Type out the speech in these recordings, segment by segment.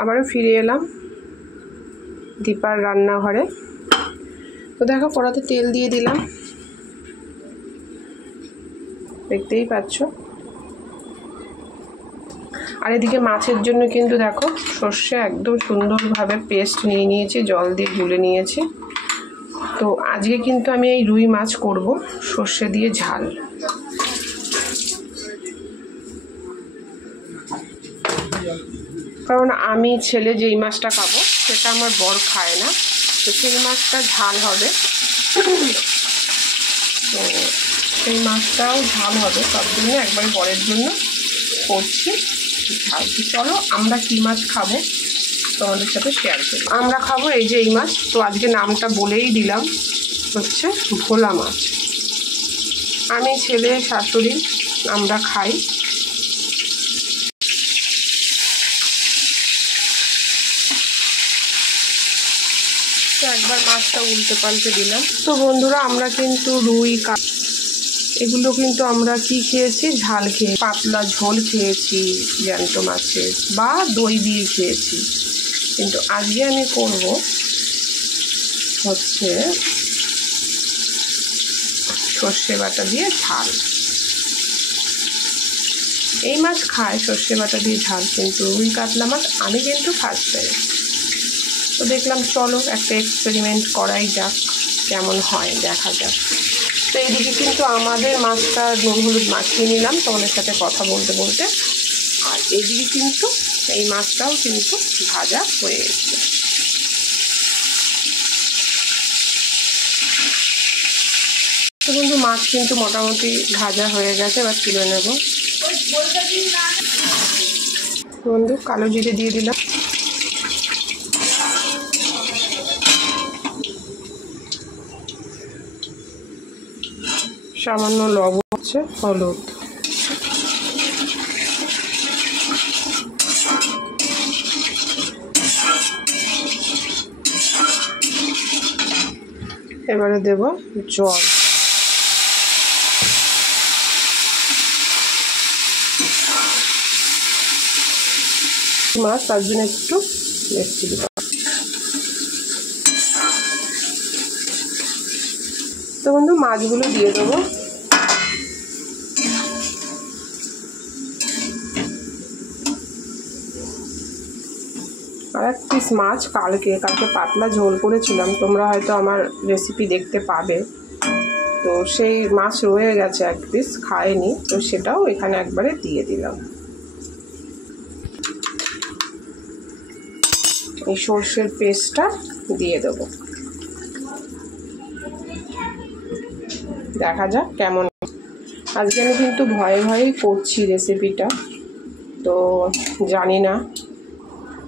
আবারও ফিরে এলাম দীপার রান্নাঘরে। তো দেখো কড়াতে তেল দিয়ে দিলাম, দেখতেই পাচ্ছ। আর এদিকে মাছের জন্য কিন্তু দেখো সর্ষে একদম সুন্দরভাবে পেস্ট নিয়ে নিয়েছি, জল দিয়ে গুলে নিয়েছি। তো আজকে কিন্তু আমি এই রুই মাছ করব সর্ষে দিয়ে ঝাল। কারণ আমি ছেলে যেই মাছটা খাবো সেটা আমার বর খায় না, তো সেই মাছটা ঝাল হবে। তো সেই মাছটাও ঝাল হবে, তার জন্য একবারে বরের জন্য করছি ঝাল। চলো আমরা কী মাছ খাবো তোমাদের সাথে শেয়ার করি। আমরা খাবো এই যে এই মাছ, তো আজকে নামটা বলেই দিলাম, হচ্ছে ভোলা মাছ। আমি, ছেলে, শাশুড়ি আমরা খাই। একবার মাছটা উল্টে পাল্টে দিলাম। তো বন্ধুরা আমরা কিন্তু রুই এগুলো কিন্তু আমরা কি খেয়েছি, ঝাল খেয়ে, পাতলা ঝোল খেয়েছি জ্যান্ত মাছের, বা দই দিয়ে খেয়েছি। কিন্তু আজকে আমি করব হচ্ছে সর্ষে বাটা দিয়ে ঝাল। এই মাছ খায় সর্ষে বাটা দিয়ে ঝাল, কিন্তু রুই কাতলা মাছ আমি কিন্তু ফার্স্ট টাইম। তো দেখলাম চলো একটা এক্সপেরিমেন্ট করাই যাক, কেমন হয় দেখা যাক। তো এইদিকে কিন্তু আমাদের মাছটা নুন হলুদ মাখিয়ে নিলাম তোমাদের সাথে কথা বলতে বলতে। আর এইদিকে কিন্তু এই মাছটাও কিন্তু ভাজা হয়ে গেছে। তো কিন্তু মাছ কিন্তু মোটামুটি ভাজা হয়ে গেছে, এবার তুলে নেব। বন্ধু কালো জিরে দিয়ে দিলাম, সামান্য লবণ, হচ্ছে হলুদ। এবারে দেব জল। মাছ তার জন্য একটু মিষ্টি দিব। তো বন্ধু মাছগুলো দিয়ে দেবো। আর এক পিস মাছ কালকে পাতলা ঝোল করেছিলাম, তোমরা হয়তো আমার রেসিপি দেখতে পাবে। তো সেই মাছ রয়ে গেছে এক পিস, খায়নি, তো সেটাও এখানে একবারে দিয়ে দিলাম। এই সর্ষের পেস্টটা দিয়ে দেবো, দেখা যাক কেমন। আজকে আমি কিন্তু ভয়ে ভয়েই করছি রেসিপিটা, তো জানি না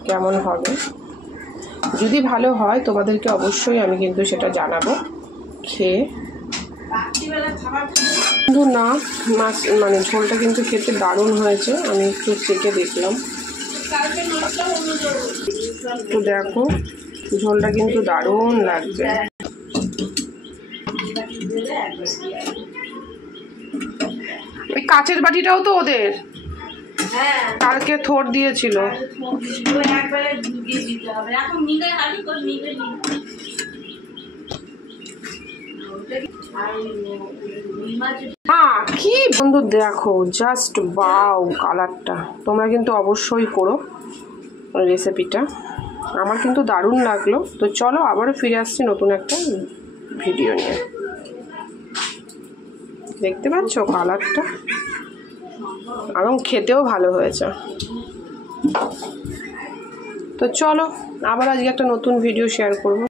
কেমন হবে। যদি ভালো হয় তোমাদেরকে অবশ্যই আমি কিন্তু সেটা জানাবো খেয়ে। কিন্তু না, মাছ মানে ঝোলটা কিন্তু খেতে দারুণ হয়েছে, আমি একটু চেখে দেখলাম। তো দেখো ঝোলটা কিন্তু দারুণ লাগছে। ওই কাচের বাটিটাও তো ওদের কালকে থোড় দিয়েছিল। কি বন্ধু দেখো জাস্ট বাও কালারটা, তোমরা কিন্তু অবশ্যই করো রেসিপিটা, আমার কিন্তু দারুণ লাগলো। তো চলো আবারও ফিরে আসছি নতুন একটা ভিডিও নিয়ে। দেখতে পাচ্ছ কালারটা, এবং খেতেও ভালো হয়েছে। তো চলো আবার আজকে একটা নতুন ভিডিও শেয়ার করব।